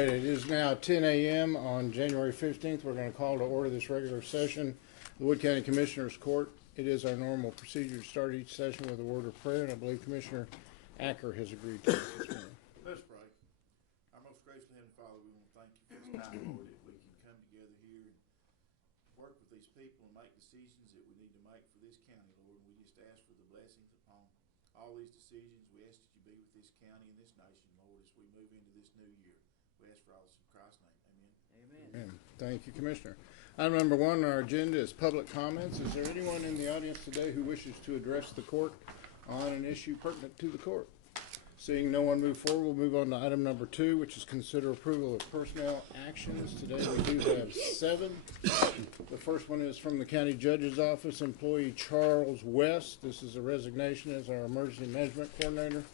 right, it is now 10 a.m. on January 15th. We're going to call to order this regular session, the Wood County Commissioners Court. It is our normal procedure to start each session with a word of prayer, and I believe Commissioner Acker has agreed to this morning. Let's pray. Our most gracious Heavenly Father, we want to thank you for this time, Lord, that we can come together here and work with these people and make decisions that we need to make for this county, Lord. And we just ask for the blessings upon all these decisions. We ask that you be with this county and this nation, Lord, as we move into this new year. We ask for all this in Christ's name. Amen. Amen. Thank you, Commissioner. Item number 1 on our agenda is public comments. Is there anyone in the audience today who wishes to address the court on an issue pertinent to the court? Seeing no one move forward, we'll move on to item number 2, which is consider approval of personnel actions. Today we do have 7. The first one is from the County Judge's Office, employee Charles West. This is a resignation as our emergency management coordinator.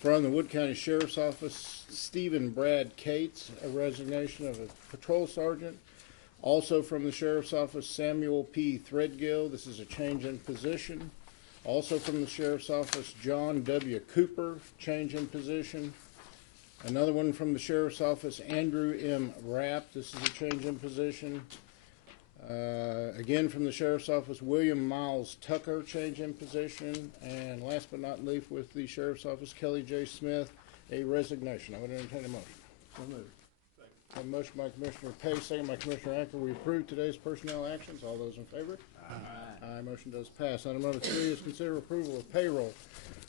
From the Wood County Sheriff's Office, Stephen Brad Cates, a resignation of a patrol sergeant. Also from the Sheriff's Office, Samuel P. Threadgill. This is a change in position. Also from the Sheriff's Office, John W. Cooper, change in position. Another one from the Sheriff's Office, Andrew M. Rapp. This is a change in position. Again from the Sheriff's Office, William Miles Tucker, change in position. And last but not least, with the Sheriff's Office, Kelly J. Smith, a resignation. I would entertain a motion. So moved. A motion by Commissioner Pace, second by Commissioner Acker. We approve today's personnel actions. All those in favor? Aye. Motion does pass. Item number 3 is consider approval of payroll.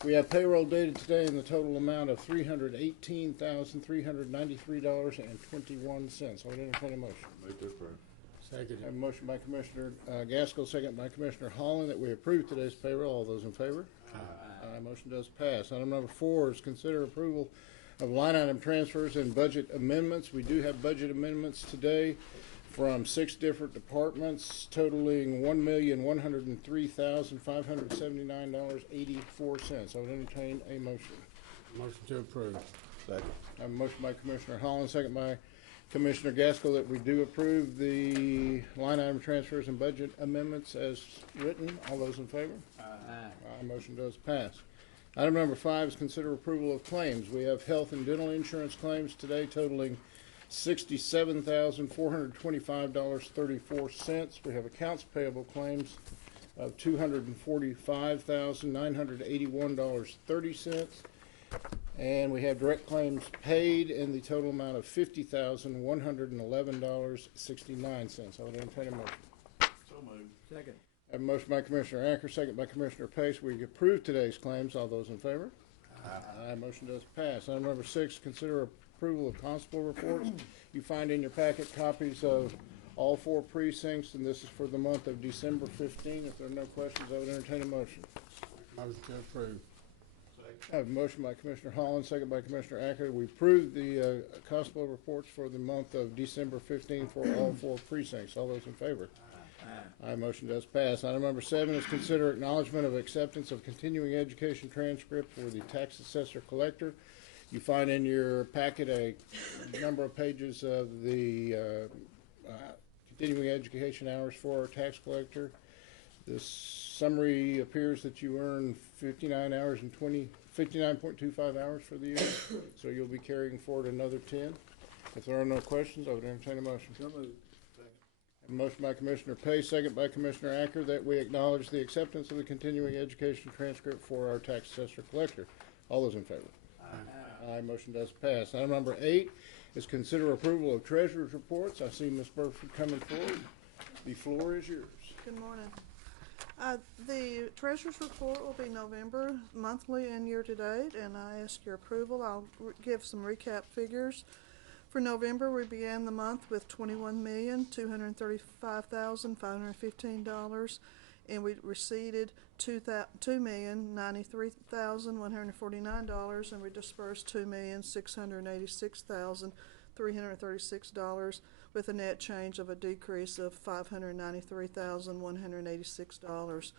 We have payroll dated today in the total amount of $318,393.21. I would entertain a motion. Move to approve. Second. A motion by Commissioner Gaskell, second by Commissioner Holland, that we approve today's payroll. All those in favor? Aye. Motion does pass. Item number 4 is consider approval of line item transfers and budget amendments. We do have budget amendments today from 6 different departments, totaling $1,103,579.84. I would entertain a motion. Motion to approve. Second. I have a motion by Commissioner Holland, second by Commissioner Gaskell, that we do approve the line item transfers and budget amendments as written. All those in favor? Aye. Motion does pass. Item number 5 is consider approval of claims. We have health and dental insurance claims today totaling $67,425.34. We have accounts payable claims of $245,981.30. And we have direct claims paid in the total amount of $50,111.69. I would entertain a motion. So moved. Second. I have a motion by Commissioner Acker, second by Commissioner Pace. We approve today's claims. All those in favor? Aye. Motion does pass. Item number 6, consider approval of constable reports. You find in your packet copies of all 4 precincts, and this is for the month of December 15. If there are no questions, I would entertain a motion. Motion to approve. I have a motion by Commissioner Holland, second by Commissioner Acker. We approve the constable reports for the month of December 15 for all 4 precincts. All those in favor? Aye. Motion does pass. Item number 7 is consider acknowledgement of acceptance of continuing education transcript for the tax assessor collector. You find in your packet a number of pages of the continuing education hours for our tax collector. This summary appears that you earn 59.25 hours for the year, so you'll be carrying forward another 10. If there are no questions, I would entertain a motion. So moved. A motion by Commissioner Pace, second by Commissioner Acker, that we acknowledge the acceptance of the continuing education transcript for our tax assessor collector. All those in favor? Aye. Motion does pass. Item number 8 is consider approval of treasurer's reports. I see Ms. Burford coming forward. The floor is yours. Good morning. The treasurer's report will be November monthly and year-to-date, and I ask your approval. I'll give some recap figures. For November, we began the month with $21,235,515, and we receipted $2,093,149, and we dispersed $2,686,336, with a net change of a decrease of $593,186.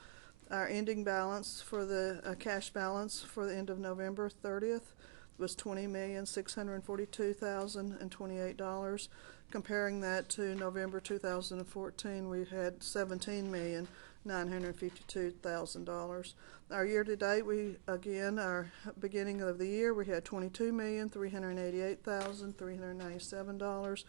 Our ending balance for the cash balance for the end of November 30th was $20,642,028. Comparing that to November 2014, we had $17,952,000. Our year-to-date, our beginning of the year, we had $22,388,397.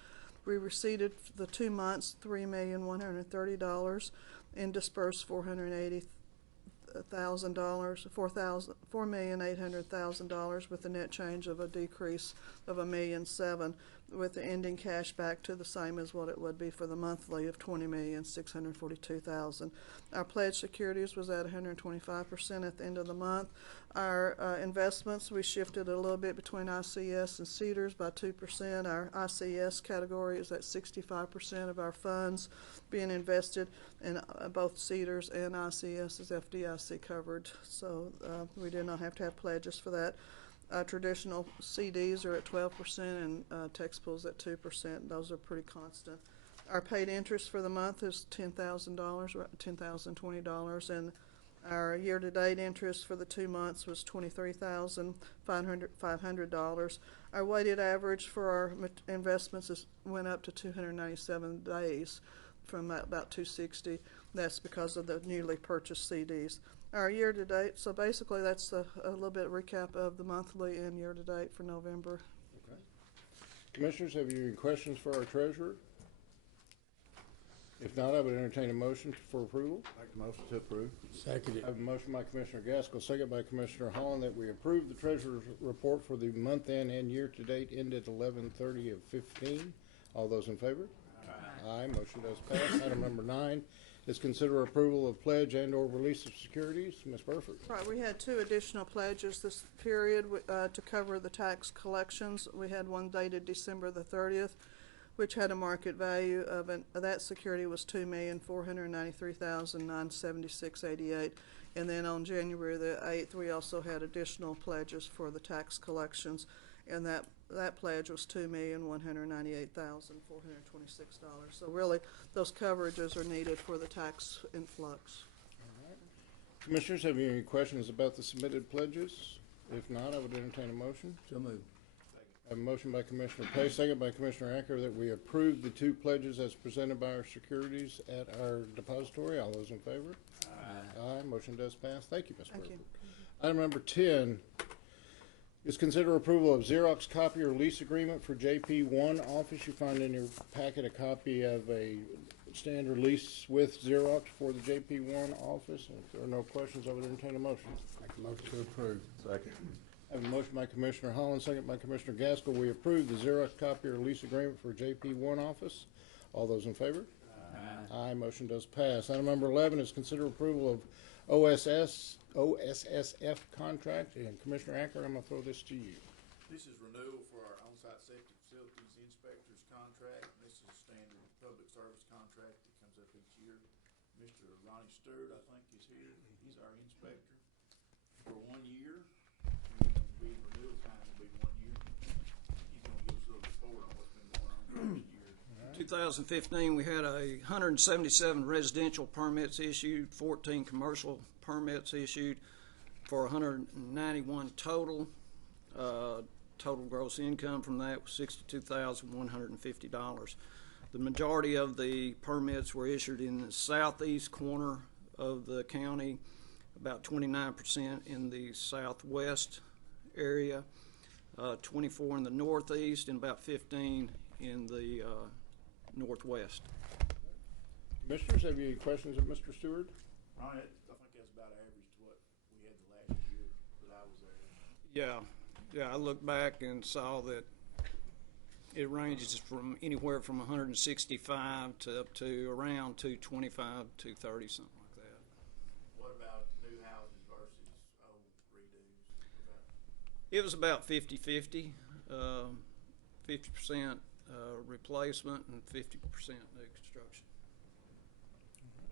We received the 2 months, $3,130, and dispersed $4,800,000 with a net change of a decrease of $1,007,000, with the ending cash back to the same as what it would be for the monthly of $20,642,000. Our pledged securities was at 125% at the end of the month. Our investments, we shifted a little bit between ICS and Cedars by 2%. Our ICS category is at 65% of our funds being invested, and both Cedars and ICS is FDIC covered, so we did not have to have pledges for that. Traditional CDs are at 12% and tax pools at 2%. Those are pretty constant. Our paid interest for the month is $10,020, and our year-to-date interest for the 2 months was $23,500. Our weighted average for our investments went up to 297 days from about 260. That's because of the newly purchased CDs. Our year-to-date, so basically that's a little bit of recap of the monthly and year-to-date for November. Okay. Commissioners, have you any questions for our treasurer? If not, I would entertain a motion for approval. Make the motion to approve. Second I it. have a motion by Commissioner Gaskell, second by Commissioner Holland, that we approve the treasurer's report for the month end and year-to-date ended 11/30/15. All those in favor? Aye. Motion does pass. Item number 9 is consider approval of pledge and/or release of securities. Ms. Burford. Right, we had 2 additional pledges this period to cover the tax collections. We had one dated December the 30th, which had a market value of that security was $2,493,976.88. And then on January the 8th, we also had additional pledges for the tax collections, and that pledge was $2,198,426. So really, those coverages are needed for the tax influx. All right. Commissioners, have you any questions about the submitted pledges? If not, I would entertain a motion. So moved. I have a motion by Commissioner Pace, second by Commissioner Acker, that we approve the 2 pledges as presented by our securities at our depository. All those in favor? Aye. Aye. Motion does pass. Thank you, Ms. Thank Burford. you. Item number 10 is consider approval of Xerox copier lease agreement for JP1 office. You find in your packet a copy of a standard lease with Xerox for the JP1 office. And if there are no questions, I would entertain a motion. Make the motion to approve. Second. I have a motion by Commissioner Holland, second by Commissioner Gaskell. We approve the Xerox copier lease agreement for JP1 office. All those in favor? Aye. Aye. Motion does pass. Item number 11 is consider approval of OSSF contract. And Commissioner Acker, I'm going to throw this to you. This is renewal for our on-site safety facilities inspectors contract. This is a standard public service contract that comes up each year. Mr. Ronnie Stewart, I think, is here. He's our inspector for 1 year. We renewal time will be 1 year. He's going to give us a little report on what's been going on this year. 2015, we had 177 residential permits issued, 14 commercial permits issued for 191 total. Total gross income from that was $62,150. The majority of the permits were issued in the southeast corner of the county, about 29% in the southwest area, 24 in the northeast, and about 15 in the northwest. Commissioners, have you any questions of Mr. Stewart? Ronnie, I think that's about average to what we had the last year that I was there. Yeah, I looked back and saw that it ranges from anywhere from 165 to up to around 225, 230, something like that. What about new houses versus old redos? It was about 50-50, 50% replacement and 50% new construction.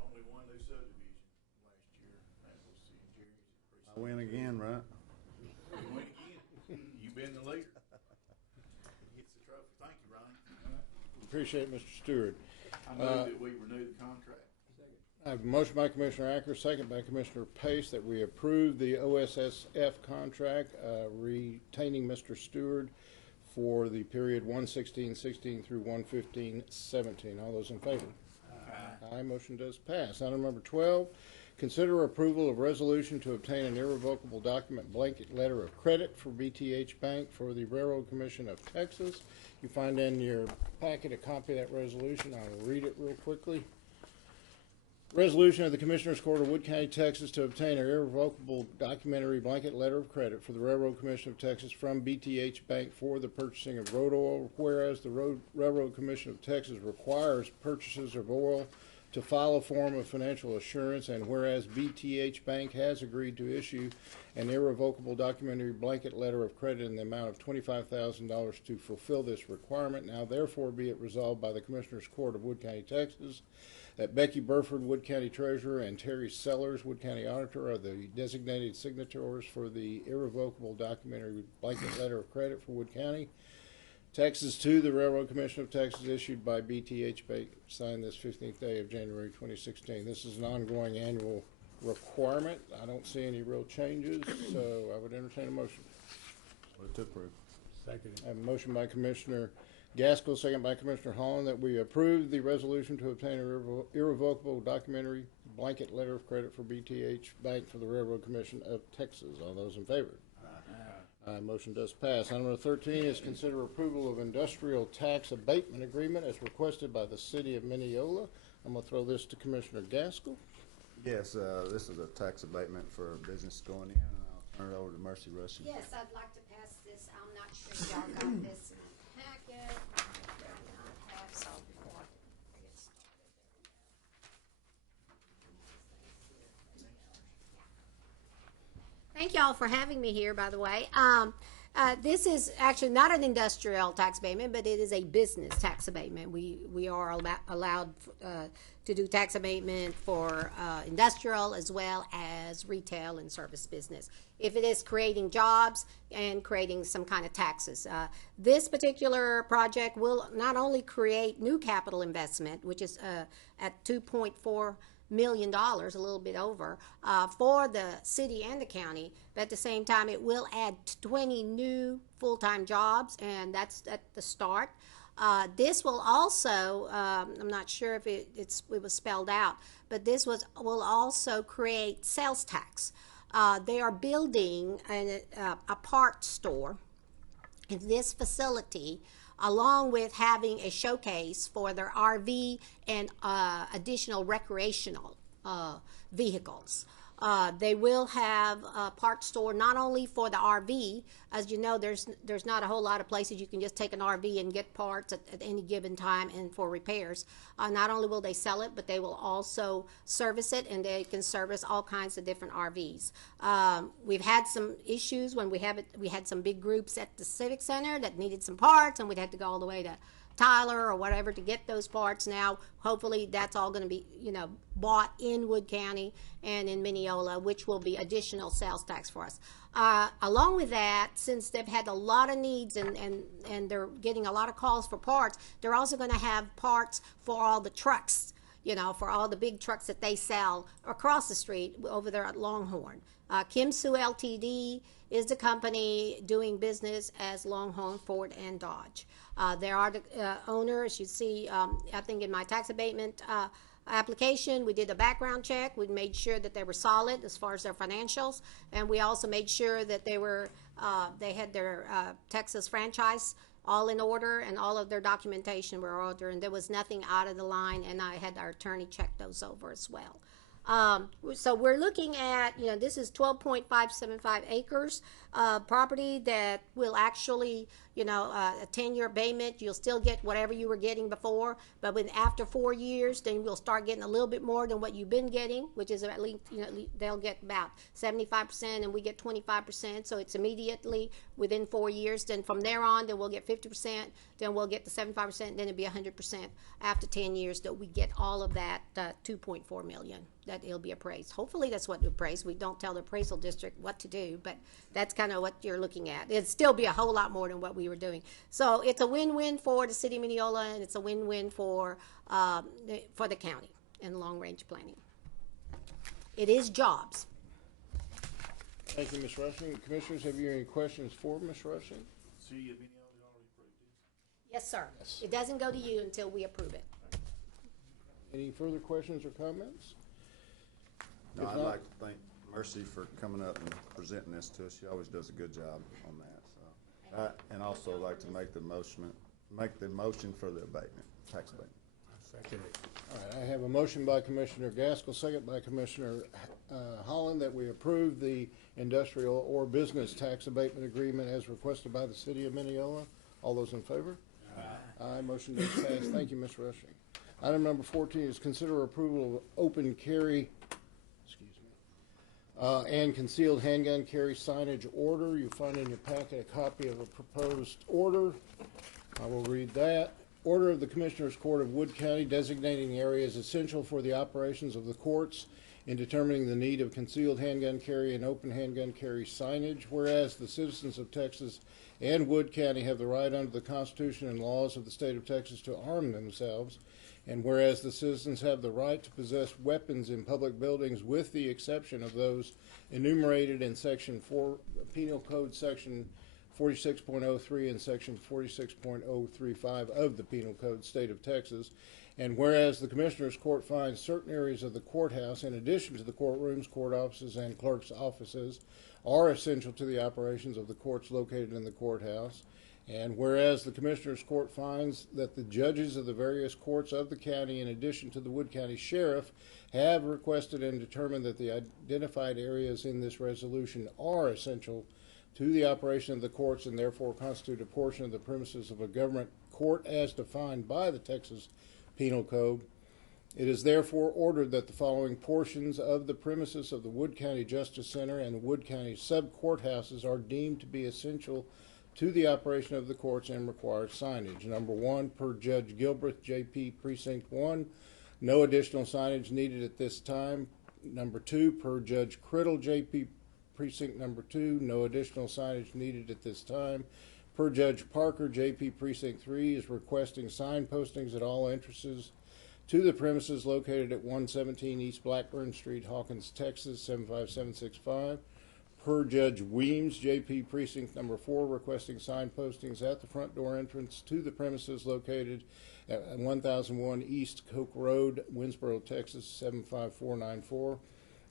Only one new subdivision last year. That was Jerry's. I win again, right? You win again. You've been the leader. He gets the trophy. Thank you, Ronnie. Appreciate it, Mr. Stewart. I move that we renew the contract. I have a motion by Commissioner Acker, second by Commissioner Pace, that we approve the OSSF contract, retaining Mr. Stewart for the period 1/16/16 through 1/15/17. All those in favor? Aye. Motion does pass. Item number 12, Consider approval of resolution to obtain an irrevocable document blanket letter of credit for BTH Bank for the Railroad Commission of Texas. You find in your packet a copy of that resolution. I'll read it real quickly. Resolution of the Commissioners Court of Wood County, Texas to obtain an irrevocable documentary blanket letter of credit for the Railroad Commission of Texas from BTH Bank for the purchasing of road oil, whereas the Railroad Commission of Texas requires purchases of oil to file a form of financial assurance, and whereas BTH Bank has agreed to issue an irrevocable documentary blanket letter of credit in the amount of $25,000 to fulfill this requirement, now therefore be it resolved by the Commissioners Court of Wood County, Texas, that Becky Burford, Wood County Treasurer, and Terry Sellers, Wood County Auditor, are the designated signatories for the irrevocable documentary blanket letter of credit for Wood County, Texas, to the Railroad Commission of Texas, issued by BTH Bank, signed this 15th day of January 2016. This is an ongoing annual requirement. I don't see any real changes, so I would entertain a motion. Move to approve. Second. I have a motion by Commissioner Gaskell, second by Commissioner Holland, that we approve the resolution to obtain an irrevocable documentary blanket letter of credit for BTH Bank for the Railroad Commission of Texas. All those in favor? Aye. Motion does pass. Item number 13 is consider approval of industrial tax abatement agreement as requested by the City of Mineola. I'm going to throw this to Commissioner Gaskell. Yes, this is a tax abatement for a business going in, and I'll turn it over to Mercy Rushing. Yes, I'd like to pass this. I'm not sure y'all got this in the packet. I do not have, so before I get started, there we go. Thank y'all for having me here, by the way. This is actually not an industrial tax abatement, but it is a business tax abatement. We are allowed to do tax abatement for industrial as well as retail and service business, if it is creating jobs and creating some kind of taxes. This particular project will not only create new capital investment, which is at $2.4 million, a little bit over, for the city and the county, but at the same time it will add 20 new full-time jobs, and that's at the start. This will also, I'm not sure if it was spelled out, but this will also create sales tax. They are building a parts store in this facility, along with having a showcase for their RV and additional recreational vehicles. They will have a parts store not only for the RV. As you know, there's not a whole lot of places you can just take an RV and get parts at any given time and for repairs. Not only will they sell it, but they will also service it, and they can service all kinds of different RVs. We've had some issues when we had some big groups at the Civic Center that needed some parts, and we'd have to go all the way to Tyler or whatever to get those parts. Now, hopefully, that's all going to be, bought in Wood County and in Mineola, which will be additional sales tax for us. Along with that, since they've had a lot of needs and they're getting a lot of calls for parts, they're also going to have parts for all the trucks, for all the big trucks that they sell across the street over there at Longhorn. Kim Sue Ltd. is the company doing business as Longhorn, Ford, and Dodge. There are the owners. You see, I think in my tax abatement application, we did a background check. We made sure that they were solid as far as their financials, and we also made sure that they had their Texas franchise all in order, and all of their documentation were in order, and there was nothing out of the line, and I had our attorney check those over as well. So we're looking at, this is 12.575 acres property that will actually, a 10-year abatement. You'll still get whatever you were getting before, but after 4 years, then you'll start getting a little bit more than what you've been getting, which is at least, they'll get about 75% and we get 25%. So it's immediately within 4 years. Then from there on, then we'll get 50%, then we'll get the 75%, then it'll be 100% after 10 years that we get all of that 2.4 million that it'll be appraised. Hopefully that's what we appraise. We don't tell the appraisal district what to do, but that's kind of what you're looking at. It'd still be a whole lot more than what we were doing. So it's a win-win for the city of Mineola, and it's a win-win for the county and long-range planning. It is jobs. Thank you, Ms. Rushing. Commissioners, have you any questions for Ms. Rushing? City of Mineola already approved this? Yes, sir. Yes. It doesn't go to you until we approve it. Any further questions or comments? No, If I'd not- like to thank Mercy for coming up and presenting this to us. She always does a good job on that, so. And also like to make the motion for the abatement, tax abatement. All right, I have a motion by Commissioner Gaskell, second by Commissioner Holland, that we approve the industrial or business tax abatement agreement as requested by the city of Mineola. All those in favor? Aye, motion does pass. Thank you, Ms. Rushing. Item number 14 is consider approval of open carry, and concealed handgun carry signage order. You'll find in your packet a copy of a proposed order. I will read that. Order of the Commissioners Court of Wood County designating areas essential for the operations of the courts in determining the need of concealed handgun carry and open handgun carry signage. Whereas the citizens of Texas and Wood County have the right under the Constitution and laws of the state of Texas to arm themselves. And whereas the citizens have the right to possess weapons in public buildings with the exception of those enumerated in Section 4, Penal Code Section 46.03 and Section 46.035 of the Penal Code, State of Texas. And whereas the Commissioners Court finds certain areas of the courthouse, in addition to the courtrooms, court offices, and clerk's offices, are essential to the operations of the courts located in the courthouse. And whereas the Commissioners Court finds that the judges of the various courts of the county, in addition to the Wood County Sheriff, have requested and determined that the identified areas in this resolution are essential to the operation of the courts and therefore constitute a portion of the premises of a government court as defined by the Texas Penal Code. It is therefore ordered that the following portions of the premises of the Wood County Justice Center and the Wood County sub-courthouses are deemed to be essential to the operation of the courts and require signage. Number 1, per Judge Gilbreth, JP Precinct 1, no additional signage needed at this time. Number 2, per Judge Criddle, JP Precinct number 2, no additional signage needed at this time. Per Judge Parker, JP Precinct 3 is requesting sign postings at all entrances to the premises located at 117 East Blackburn Street, Hawkins, Texas, 75765. Per Judge Weems, JP Precinct number 4, requesting sign postings at the front door entrance to the premises located at 1001 East Coke Road, Winsboro, Texas, 75494.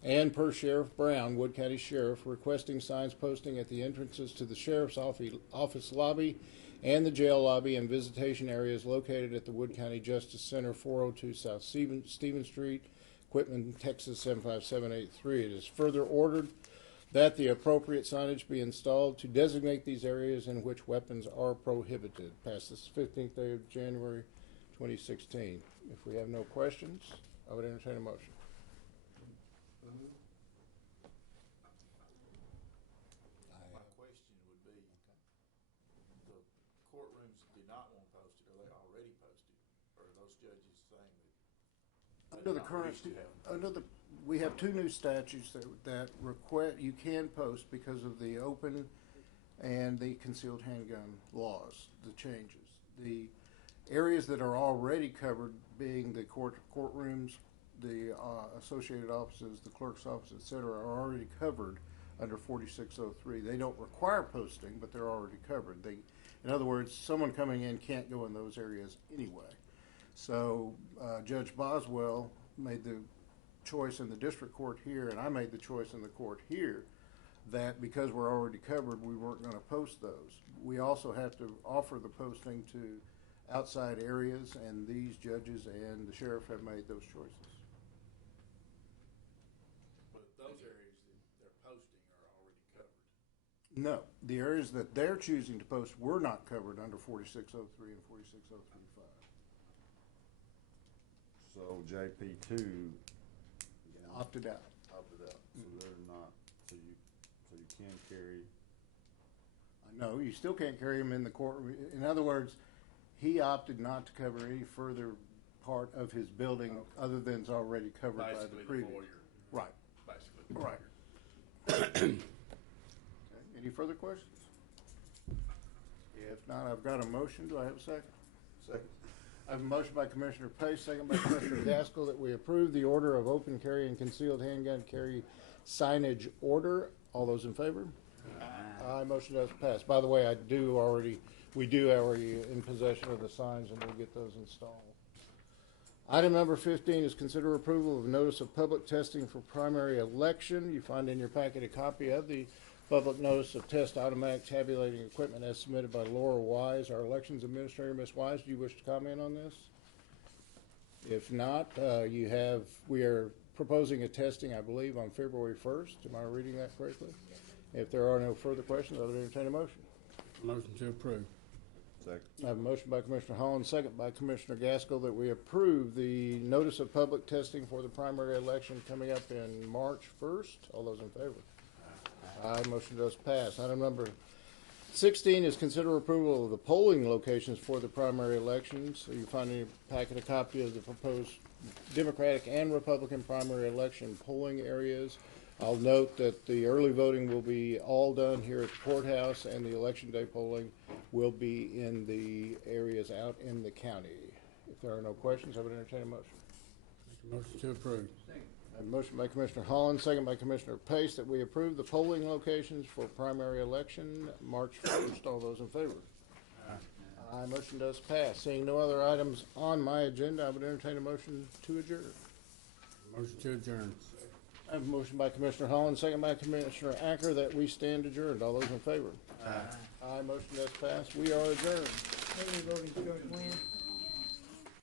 And per Sheriff Brown, Wood County Sheriff, requesting signs posting at the entrances to the Sheriff's office lobby and the jail lobby and visitation areas located at the Wood County Justice Center, 402 South Stevens Street, Quitman, Texas, 75783. It is further ordered that the appropriate signage be installed to designate these areas in which weapons are prohibited. Passed this 15th day of January, 2016. If we have no questions, I would entertain a motion. My question would be, the courtrooms did not want posted, are they already posted? Or are those judges saying that? Under the current, we have 2 new statutes that request, you can post because of the open and the concealed handgun laws, the changes. The areas that are already covered being the courtrooms, the associated offices, the clerk's office, et cetera, are already covered under 4603. They don't require posting, but they're already covered. In other words, someone coming in can't go in those areas anyway. So Judge Boswell made the choice in the district court here, and I made the choice in the court here, that because we're already covered, we weren't going to post those. We also have to offer the posting to outside areas, and these judges and the sheriff have made those choices. But those areas that they're posting are already covered. No, the areas that they're choosing to post were not covered under 4603 and 46035. So JP2 Opted out. opted out, so they're not, so you can carry. No, you still can't carry them in the courtroom. In other words, he opted not to cover any further part of his building other than is already covered by the Basically previous. foyer, Right, basically. the right. foyer. Okay, any further questions? If not, I've got a motion. Do I have a second? Second. I have a motion by Commissioner Pace, second by Commissioner Gaskell, that we approve the order of open carry and concealed handgun carry signage order. All those in favor? Aye. Motion does pass. By the way, we do already in possession of the signs, and we'll get those installed. Item number 15 is consider approval of notice of public testing for primary election. You find in your packet a copy of the public notice of test automatic tabulating equipment as submitted by Laura Wise, our elections administrator. Ms. Wise, do you wish to comment on this? If not, we are proposing a testing, I believe, on February 1st. Am I reading that correctly? If there are no further questions, I would entertain a motion. Motion to approve. Second. I have a motion by Commissioner Holland, second by Commissioner Gaskell, that we approve the notice of public testing for the primary election coming up in March 1st. All those in favor? Aye. Motion does pass. Item number 16 is consider approval of the polling locations for the primary elections. So you find in your packet a copy of the proposed Democratic and Republican primary election polling areas. I'll note that the early voting will be all done here at the courthouse, and the election day polling will be in the areas out in the county. If there are no questions, I would entertain a motion. Motion to approve. I have a motion by Commissioner Holland, second by Commissioner Pace, that we approve the polling locations for primary election March 1st. All those in favor? Aye. Motion does pass. Seeing no other items on my agenda, I would entertain a motion to adjourn. Motion to adjourn. I have a motion by Commissioner Holland, second by Commissioner Acker, that we stand adjourned. All those in favor? Aye. Motion does pass. We are adjourned. Early voting starts when?